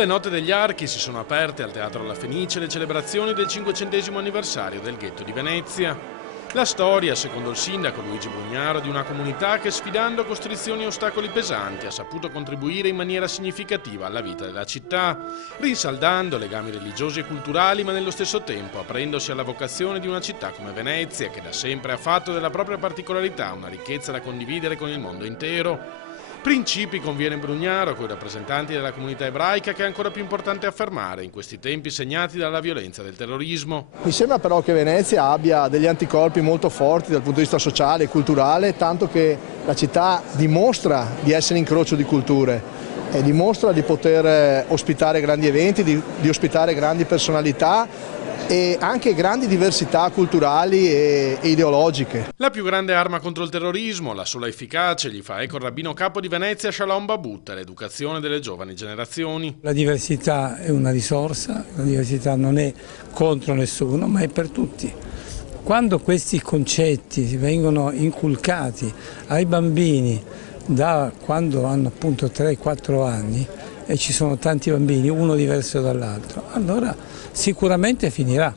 Sulle note degli archi si sono aperte al Teatro La Fenice le celebrazioni del 500° anniversario del ghetto di Venezia. La storia, secondo il sindaco Luigi Brugnaro, di una comunità che sfidando costrizioni e ostacoli pesanti ha saputo contribuire in maniera significativa alla vita della città, rinsaldando legami religiosi e culturali, ma nello stesso tempo aprendosi alla vocazione di una città come Venezia, che da sempre ha fatto della propria particolarità una ricchezza da condividere con il mondo intero. Principi, conviene Brugnaro, coi rappresentanti della comunità ebraica, che è ancora più importante affermare in questi tempi segnati dalla violenza del terrorismo. Mi sembra però che Venezia abbia degli anticorpi molto forti dal punto di vista sociale e culturale, tanto che la città dimostra di essere incrocio di culture e dimostra di poter ospitare grandi eventi, di ospitare grandi personalità e anche grandi diversità culturali e ideologiche. La più grande arma contro il terrorismo, la sola efficace, gli fa eco il rabbino capo di Venezia Shalom Babutta, l'educazione delle giovani generazioni. La diversità è una risorsa, la diversità non è contro nessuno, ma è per tutti. Quando questi concetti vengono inculcati ai bambini da quando hanno appunto 3-4 anni, e ci sono tanti bambini, uno diverso dall'altro, allora sicuramente finirà.